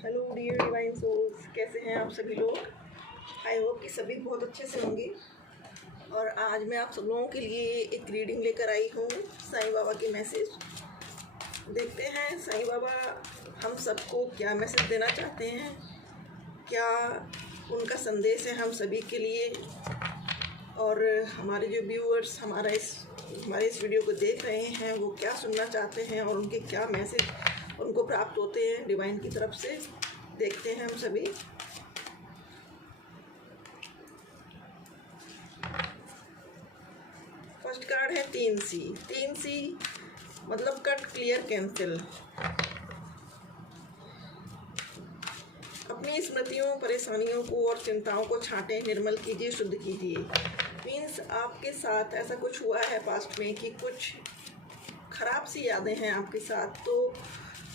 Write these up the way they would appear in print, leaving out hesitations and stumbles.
Hello dear divine souls, कैसे हैं आप सभी लोग। आई होप कि सभी बहुत अच्छे से होंगे। और आज मैं आप सब लोगों के लिए एक रीडिंग लेकर आई हूँ, साईं बाबा की मैसेज। देखते हैं साईं बाबा हम सबको क्या मैसेज देना चाहते हैं, क्या उनका संदेश है हम सभी के लिए। और हमारे जो व्यूअर्स हमारे इस वीडियो को देख रहे हैं वो क्या सुनना चाहते हैं और उनके क्या मैसेज उनको प्राप्त होते हैं डिवाइन की तरफ से। देखते हैं हम सभी। फर्स्ट कार्ड है 3C। 3C मतलब कट, क्लियर, कैंसिल। अपनी स्मृतियों, परेशानियों को और चिंताओं को छांटें, निर्मल कीजिए, शुद्ध कीजिए। मीन्स आपके साथ ऐसा कुछ हुआ है पास्ट में कि कुछ खराब सी यादें हैं आपके साथ, तो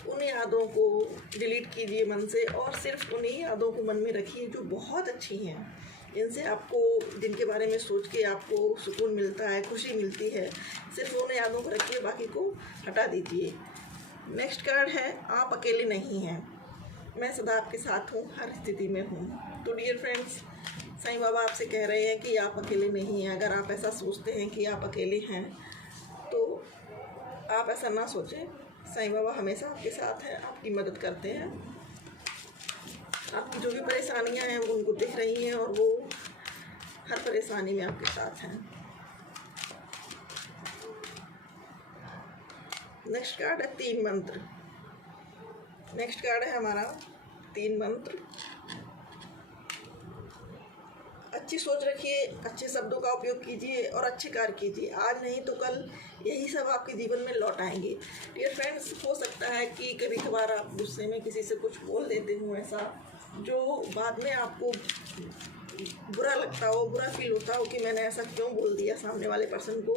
उन यादों को डिलीट कीजिए मन से और सिर्फ उन्हीं यादों को मन में रखिए जो बहुत अच्छी हैं, जिनसे आपको, जिनके बारे में सोच के आपको सुकून मिलता है, खुशी मिलती है। सिर्फ उन यादों को रखिए, बाकी को हटा दीजिए। नेक्स्ट कार्ड है आप अकेले नहीं हैं, मैं सदा आपके साथ हूँ, हर स्थिति में हूँ। तो डियर फ्रेंड्स, साईं बाबा आपसे कह रहे हैं कि आप अकेले नहीं हैं। अगर आप ऐसा सोचते हैं कि आप अकेले हैं तो आप ऐसा ना सोचें। साईं बाबा हमेशा आपके साथ हैं, आपकी मदद करते हैं। आपकी जो भी परेशानियां हैं वो उनको दिख रही हैं और वो हर परेशानी में आपके साथ हैं। नेक्स्ट कार्ड है 3 मंत्र। नेक्स्ट कार्ड है हमारा 3 मंत्र। अच्छी सोच रखिए, अच्छे शब्दों का उपयोग कीजिए और अच्छे कार्य कीजिए। आज नहीं तो कल यही सब आपके जीवन में लौट आएंगे। डियर फ्रेंड्स, हो सकता है कि कभी कभार आप गुस्से में किसी से कुछ बोल देते हो ऐसा जो बाद में आपको बुरा लगता हो, बुरा फील होता हो कि मैंने ऐसा क्यों बोल दिया सामने वाले पर्सन को।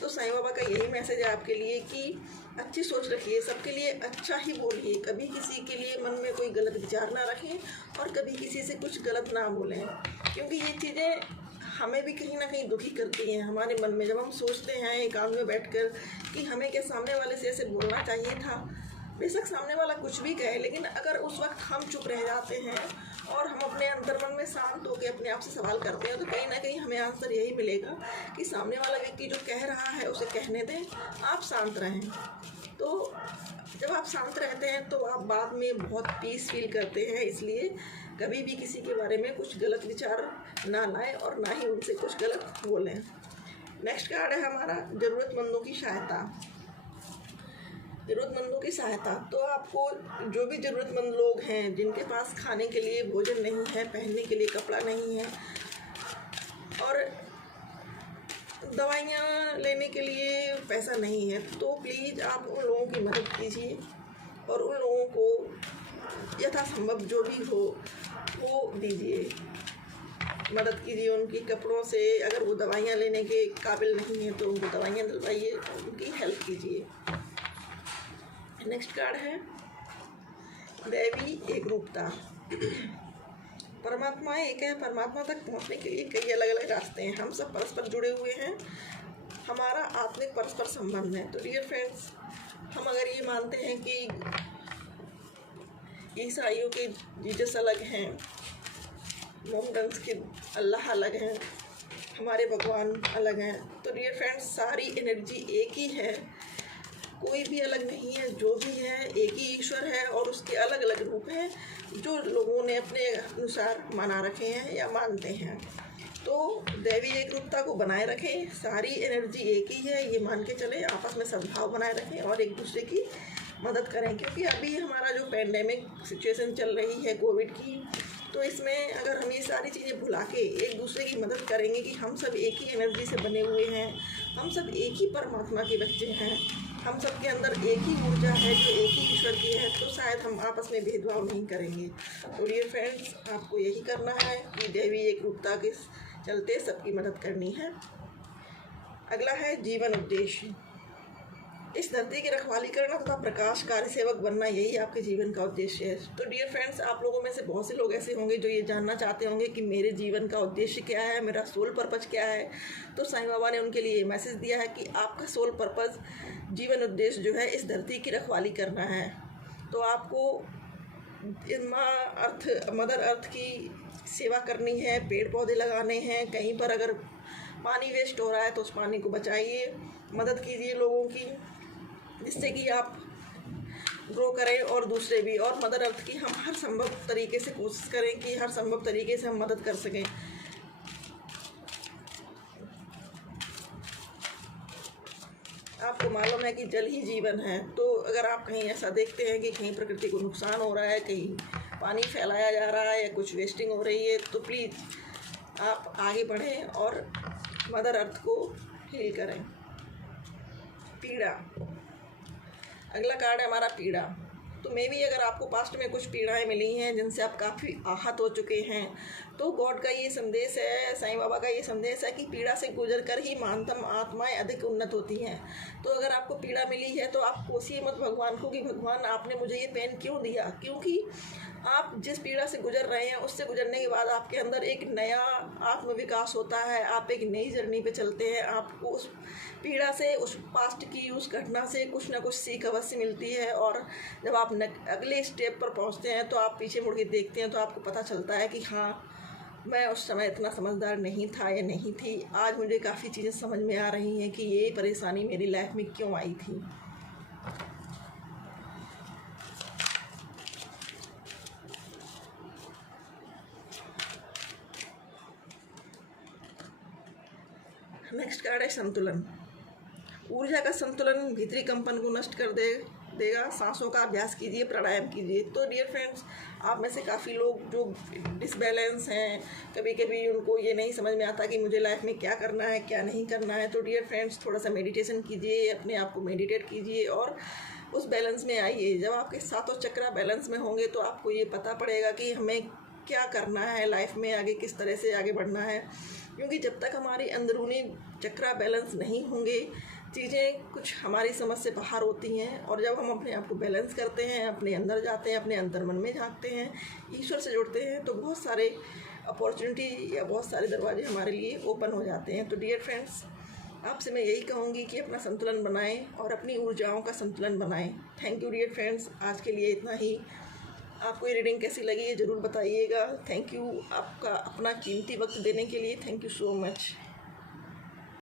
तो साईं बाबा का यही मैसेज है आपके लिए कि अच्छी सोच रखिए, सबके लिए अच्छा ही बोलिए, कभी किसी के लिए मन में कोई गलत विचार ना रखें और कभी किसी से कुछ गलत ना बोलें, क्योंकि ये चीज़ें हमें भी कहीं ना कहीं दुखी करती हैं हमारे मन में। जब हम सोचते हैं एकांत में बैठकर कि हमें क्या सामने वाले से ऐसे बोलना चाहिए था, बेशक सामने वाला कुछ भी कहे, लेकिन अगर उस वक्त हम चुप रह जाते हैं और हम अपने अंतर्मन में शांत होकर अपने आप से सवाल करते हैं, तो कहीं ना कहीं हमें आंसर यही मिलेगा कि सामने वाला व्यक्ति जो कह रहा है उसे कहने दें, आप शांत रहें। तो जब आप शांत रहते हैं तो आप बाद में बहुत पीस फील करते हैं। इसलिए कभी भी किसी के बारे में कुछ गलत विचार ना लाएं और ना ही उनसे कुछ गलत बोलें। नेक्स्ट कार्ड है हमारा ज़रूरतमंदों की सहायता। ज़रूरतमंदों की सहायता, तो आपको जो भी ज़रूरतमंद लोग हैं जिनके पास खाने के लिए भोजन नहीं है, पहनने के लिए कपड़ा नहीं है और दवाइयाँ लेने के लिए पैसा नहीं है, तो प्लीज़ आप उन लोगों की मदद कीजिए और उन लोगों को यथासंभव जो भी हो वो दीजिए, मदद कीजिए उनकी कपड़ों से। अगर वो दवाइयाँ लेने के काबिल नहीं है तो उनको दवाइयाँ दिलवाइए, उनकी हेल्प कीजिए। नेक्स्ट कार्ड है दैवी एकरूपता। परमात्मा एक है, परमात्मा तक पहुंचने के लिए कई अलग अलग रास्ते हैं। हम सब परस्पर जुड़े हुए हैं, हमारा आत्मिक परस्पर संबंध है। तो डियर फ्रेंड्स, हम अगर ये मानते हैं कि ईसाइयों के जीसस अलग हैं, मोहम्मदन्स के अल्लाह अलग हैं, हमारे भगवान अलग हैं, तो डियर फ्रेंड्स सारी एनर्जी एक ही है, कोई भी अलग नहीं है। जो भी है एक ही ईश्वर है और उसके अलग अलग रूप हैं जो लोगों ने अपने अनुसार मना रखे हैं या मानते हैं। तो दैवी एकरूपता को बनाए रखें, सारी एनर्जी एक ही है ये मान के चलें, आपस में सद्भाव बनाए रखें और एक दूसरे की मदद करें। क्योंकि अभी हमारा जो पैंडेमिक सिचुएशन चल रही है कोविड की, तो इसमें अगर हम ये सारी चीज़ें भुला के एक दूसरे की मदद करेंगे कि हम सब एक ही एनर्जी से बने हुए हैं, हम सब एक ही परमात्मा के बच्चे हैं, हम सब के अंदर एक ही ऊर्जा है जो एक ही ईश्वर की है, तो शायद हम आपस में भेदभाव नहीं करेंगे। तो डियर फ्रेंड्स, आपको यही करना है कि दैवी एकरूपता के चलते सबकी मदद करनी है। अगला है जीवन उद्देश्य। इस धरती की रखवाली करना तथा प्रकाश कार्य सेवक बनना, यही आपके जीवन का उद्देश्य है। तो डियर फ्रेंड्स, आप लोगों में से बहुत से लोग ऐसे होंगे जो ये जानना चाहते होंगे कि मेरे जीवन का उद्देश्य क्या है, मेरा सोल पर्पज क्या है। तो साईं बाबा ने उनके लिए मैसेज दिया है कि आपका सोल पर्पज, जीवन उद्देश्य जो है इस धरती की रखवाली करना है। तो आपको माँ अर्थ, मदर अर्थ की सेवा करनी है, पेड़ पौधे लगाने हैं। कहीं पर अगर पानी वेस्ट हो रहा है तो उस पानी को बचाइए, मदद कीजिए लोगों की, जिससे कि आप ग्रो करें और दूसरे भी। और मदर अर्थ की हम हर संभव तरीके से कोशिश करें कि हर संभव तरीके से हम मदद कर सकें। आपको मालूम है कि जल ही जीवन है, तो अगर आप कहीं ऐसा देखते हैं कि कहीं प्रकृति को नुकसान हो रहा है, कहीं पानी फैलाया जा रहा है या कुछ वेस्टिंग हो रही है, तो प्लीज़ आप आगे बढ़ें और मदर अर्थ को हील करें। पीड़ा, अगला कार्ड है हमारा पीड़ा। तो मे भी अगर आपको पास्ट में कुछ पीड़ाएं मिली हैं जिनसे आप काफ़ी आहत हो चुके हैं, तो गॉड का ये संदेश है, साईं बाबा का ये संदेश है कि पीड़ा से गुजर कर ही महानतम आत्माएं अधिक उन्नत होती हैं। तो अगर आपको पीड़ा मिली है तो आप कोसिए मत भगवान को कि भगवान आपने मुझे ये पेन क्यों दिया, क्योंकि आप जिस पीड़ा से गुजर रहे हैं उससे गुजरने के बाद आपके अंदर एक नया आत्मविकास होता है, आप एक नई जर्नी पे चलते हैं। आपको उस पीड़ा से, उस पास्ट की उस घटना से कुछ ना कुछ सीख अवश्य मिलती है, और जब आप अगले स्टेप पर पहुंचते हैं तो आप पीछे मुड़ के देखते हैं तो आपको पता चलता है कि हाँ, मैं उस समय इतना समझदार नहीं था या नहीं थी। आज मुझे काफ़ी चीज़ें समझ में आ रही हैं कि ये परेशानी मेरी लाइफ में क्यों आई थी। नेक्स्ट कार्ड है संतुलन। ऊर्जा का संतुलन भीतरी कंपन को नष्ट कर देगा। सांसों का अभ्यास कीजिए, प्राणायाम कीजिए। तो डियर फ्रेंड्स, आप में से काफ़ी लोग जो डिसबैलेंस हैं, कभी कभी उनको ये नहीं समझ में आता कि मुझे लाइफ में क्या करना है क्या नहीं करना है, तो डियर फ्रेंड्स थोड़ा सा मेडिटेशन कीजिए, अपने आप को मेडिटेट कीजिए और उस बैलेंस में आइए। जब आपके सातों चक्र बैलेंस में होंगे तो आपको ये पता पड़ेगा कि हमें क्या करना है लाइफ में, आगे किस तरह से आगे बढ़ना है। क्योंकि जब तक हमारी अंदरूनी चक्रा बैलेंस नहीं होंगे, चीज़ें कुछ हमारी समझ से बाहर होती हैं। और जब हम अपने आप को बैलेंस करते हैं, अपने अंदर जाते हैं, अपने अंतर मन में झाँकते हैं, ईश्वर से जुड़ते हैं, तो बहुत सारे अपॉर्चुनिटी या बहुत सारे दरवाजे हमारे लिए ओपन हो जाते हैं। तो डियर फ्रेंड्स, आपसे मैं यही कहूँगी कि अपना संतुलन बनाएं और अपनी ऊर्जाओं का संतुलन बनाएं। थैंक यू डियर फ्रेंड्स, आज के लिए इतना ही। आपको ये रीडिंग कैसी लगी ये ज़रूर बताइएगा। थैंक यू आपका अपना कीमती वक्त देने के लिए। Thank you so much.